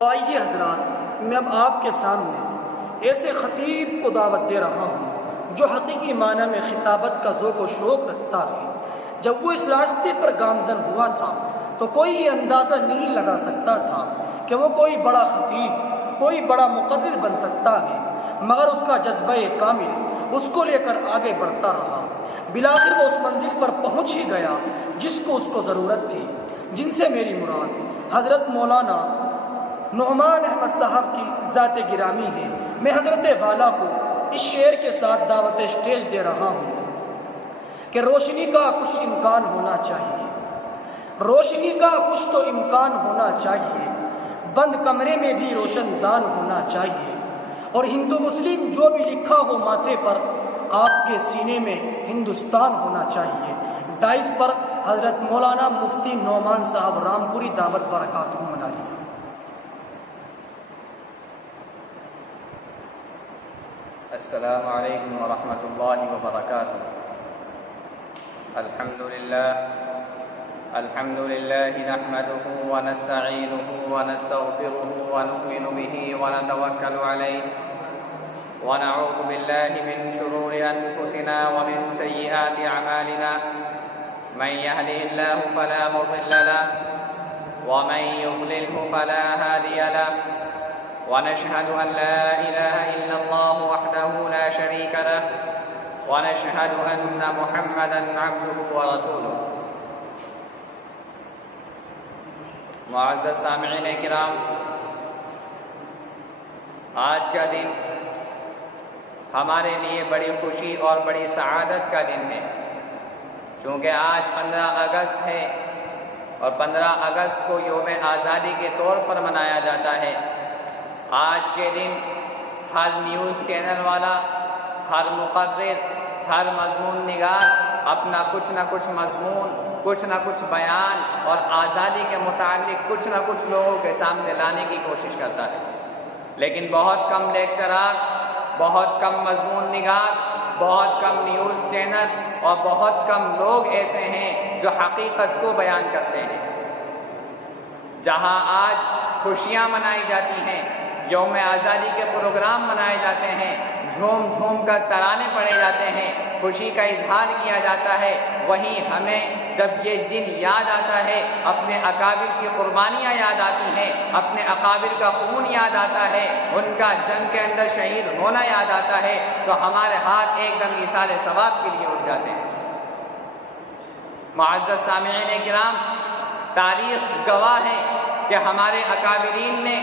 آئیے حضرات، میں اب آپ کے سامنے ایسے خطیب کو دعوت دے رہا ہوں جو حقیقی معنی میں خطابت کا ذوق و شوق رکھتا ہے۔ جب وہ اس راستے پر گامزن ہوا تھا تو کوئی یہ اندازہ نہیں لگا سکتا تھا کہ وہ کوئی بڑا خطیب، کوئی بڑا مقرر بن سکتا ہے، مگر اس کا جذبہ کامل اس کو لے کر آگے بڑھتا رہا۔ بالآخر وہ اس منزل پر پہنچ ہی گیا جس کو اس کو ضرورت تھی، جن سے میری مراد حضرت مولانا نعمان احمد صاحب کی ذات گرامی ہے۔ میں حضرت والا کو اس شعر کے ساتھ دعوت اسٹیج دے رہا ہوں کہ روشنی کا کچھ امکان ہونا چاہیے، روشنی کا کچھ تو امکان ہونا چاہیے، بند کمرے میں بھی روشن دان ہونا چاہیے، اور ہندو مسلم جو بھی لکھا ہو ماتھے پر آپ کے سینے میں ہندوستان ہونا چاہیے۔ ڈائس پر حضرت مولانا مفتی نعمان صاحب رامپوری دعوت برکاتہ منالی۔ السلام علیکم ورحمۃ اللہ وبرکاتہ۔ الحمد للہ نحمده ونستعینه ونستغفره ونؤمن به ونتوکل علیہ ونعوذ باللہ من شرور انفسنا ومن سیئات اعمالنا، من يهده الله فلا مضل له ومن يضلله فلا هادي له، ونشهد أن لا إله إلا الله وحده لا شريك له، ونشهد أن محمدا عبده ورسوله۔ معزز سامعین کرام، آج کا دن ہمارے لیے بڑی خوشی اور بڑی سعادت کا دن ہے، چونکہ آج 15 اگست ہے اور 15 اگست کو یوم آزادی کے طور پر منایا جاتا ہے۔ آج کے دن ہر نیوز چینل والا، ہر مقرر، ہر مضمون نگار اپنا کچھ نہ کچھ مضمون، کچھ نہ کچھ بیان اور آزادی کے متعلق کچھ نہ کچھ لوگوں کے سامنے لانے کی کوشش کرتا ہے، لیکن بہت کم لیکچرار، بہت کم مضمون نگار، بہت کم نیوز چینل اور بہت کم لوگ ایسے ہیں جو حقیقت کو بیان کرتے ہیں۔ جہاں آج خوشیاں منائی جاتی ہیں، یوم آزادی کے پروگرام منائے جاتے ہیں، جھوم جھوم کر ترانے پڑے جاتے ہیں، خوشی کا اظہار کیا جاتا ہے، وہیں ہمیں جب یہ دن یاد آتا ہے، اپنے اکابر کی قربانیاں یاد آتی ہیں، اپنے اکابر کا خون یاد آتا ہے، ان کا جنگ کے اندر شہید ہونا یاد آتا ہے، تو ہمارے ہاتھ ایک دم ایصال ثواب کے لیے اٹھ جاتے ہیں۔ معزز سامعین کرام، تاریخ گواہ ہے کہ ہمارے اکابرین نے،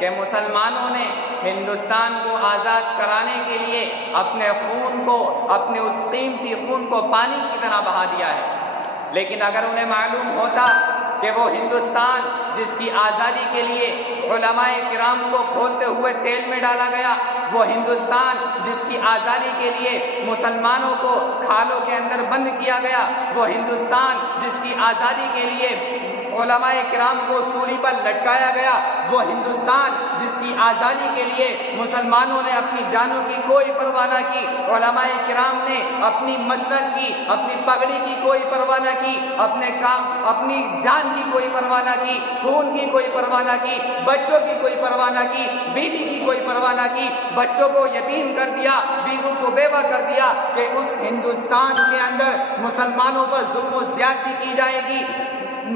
کہ مسلمانوں نے ہندوستان کو آزاد کرانے کے لیے اپنے خون کو، اپنے اس قیمتی خون کو پانی کی طرح بہا دیا ہے، لیکن اگر انہیں معلوم ہوتا کہ وہ ہندوستان جس کی آزادی کے لیے علماء کرام کو کھولتے ہوئے تیل میں ڈالا گیا، وہ ہندوستان جس کی آزادی کے لیے مسلمانوں کو کھالوں کے اندر بند کیا گیا، وہ ہندوستان جس کی آزادی کے لیے علماء کرام کو سولی پر لٹکایا گیا، وہ ہندوستان جس کی آزادی کے لیے مسلمانوں نے اپنی جانوں کی کوئی پرواہ نہ کی، علماء کرام نے اپنی مسلک کی، اپنی پگڑی کی کوئی پرواہ نہ کی، اپنی جان کی کوئی پرواہ نہ کی، خون کی کوئی پرواہ نہ کی، بچوں کی کوئی پرواہ نہ کی، بیوی کی کوئی پرواہ نہ کی، بچوں کو یتیم کر دیا، بیوی کو بیوہ کر دیا کہ اس ہندوستان کے اندر مسلمانوں پر ظلم و زیادتی کی جائے گی،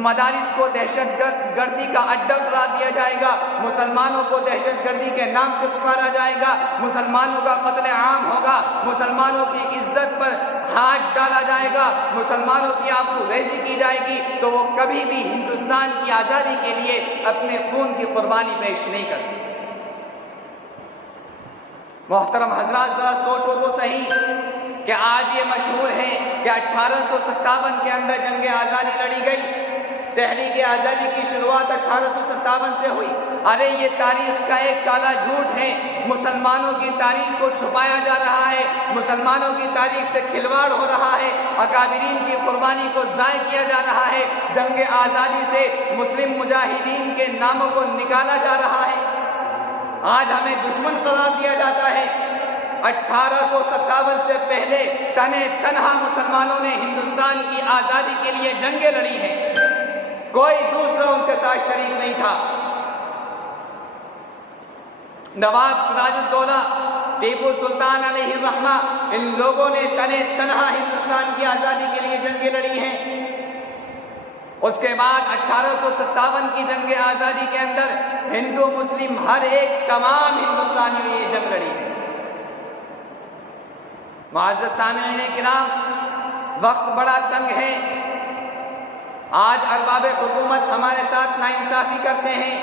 مدارس کو دہشت گردی کا اڈہ قرار دیا جائے گا، مسلمانوں کو دہشت گردی کے نام سے پکارا جائے گا، مسلمانوں کا قتل عام ہوگا، مسلمانوں کی عزت پر ہاتھ ڈالا جائے گا، مسلمانوں کی آبرو ریزی کی جائے گی، تو وہ کبھی بھی ہندوستان کی آزادی کے لیے اپنے خون کی قربانی پیش نہیں کرتی۔ محترم حضرات، ذرا سوچو تو صحیح کہ آج یہ مشہور ہے کہ 1857 کے اندر جنگ آزادی لڑی گئی، تحریک آزادی کی شروعات 1857 سے ہوئی۔ ارے یہ تاریخ کا ایک کالا جھوٹ ہے، مسلمانوں کی تاریخ کو چھپایا جا رہا ہے، مسلمانوں کی تاریخ سے کھلواڑ ہو رہا ہے، اکابرین کی قربانی کو ضائع کیا جا رہا ہے، جنگ آزادی سے مسلم مجاہدین کے ناموں کو نکالا جا رہا ہے، آج ہمیں دشمن قرار دیا جاتا ہے۔ 1857 سے پہلے تنے تنہا مسلمانوں نے ہندوستان کی آزادی کے لیے جنگیں لڑی ہیں، کوئی دوسرا ان کے ساتھ شریک نہیں تھا۔ نواب سراج الدولہ، ٹیپو سلطان علیہ الرحمہ، ان لوگوں نے تنہا ہندوستان کی آزادی کے لیے جنگیں لڑی ہیں۔ اس کے بعد 1857 کی جنگ آزادی کے اندر ہندو مسلم ہر ایک تمام ہندوستانیوں نے یہ جنگ لڑی ہے۔ معزز سامعین کرام، وقت بڑا تنگ ہے۔ آج ارباب حکومت ہمارے ساتھ ناانصافی کرتے ہیں،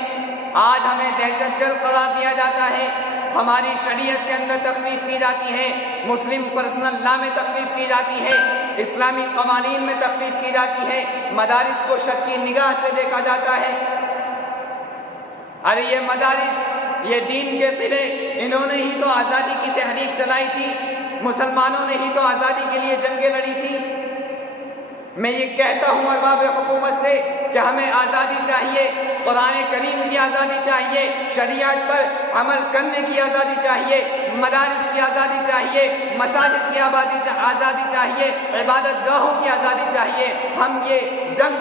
آج ہمیں دہشت گرد قرار دیا جاتا ہے، ہماری شریعت کے اندر تخفیف کی جاتی ہے، مسلم پرسنل لا میں تخفیف کی جاتی ہے، اسلامی قوانین میں تخفیف کی جاتی ہے، مدارس کو شک کی نگاہ سے دیکھا جاتا ہے۔ ارے یہ مدارس، یہ دین کے قلعے، انہوں نے ہی تو آزادی کی تحریک چلائی تھی، مسلمانوں نے ہی تو آزادی کے لیے جنگیں لڑی تھی۔ میں یہ کہتا ہوں ارباب حکومت سے کہ ہمیں آزادی چاہیے، قرآن کریم کی آزادی چاہیے، شریعت پر عمل کرنے کی آزادی چاہیے، مدارس کی آزادی چاہیے، مساجد کی آزادی چاہیے، عبادت گاہوں کی آزادی چاہیے۔ ہم یہ جنگ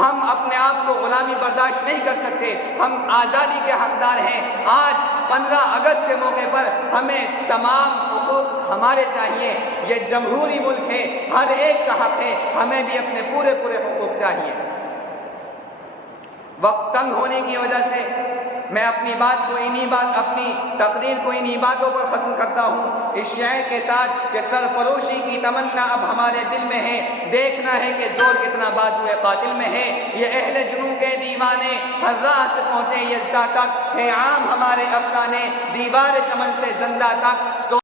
ہم اپنے آپ کو غلامی برداشت نہیں کر سکتے، ہم آزادی کے حقدار ہیں۔ آج 15 اگست کے موقع پر ہمیں تمام حقوق ہمارے چاہیے، یہ جمہوری ملک ہے، ہر ایک کا حق ہے، ہمیں بھی اپنے پورے حقوق چاہیے۔ وقت تنگ ہونے کی وجہ سے میں اپنی تقریر کو انہی باتوں پر ختم کرتا ہوں، اس شعر کے ساتھ کہ سرفروشی کی تمنا اب ہمارے دل میں ہے، دیکھنا ہے کہ زور کتنا بازوئے قاتل میں ہے، یہ اہل جنوں کے دیوانے ہر راہ سے پہنچے یزدہ تک، ہے عام ہمارے افسانے دیوار چمن سے زندہ تک۔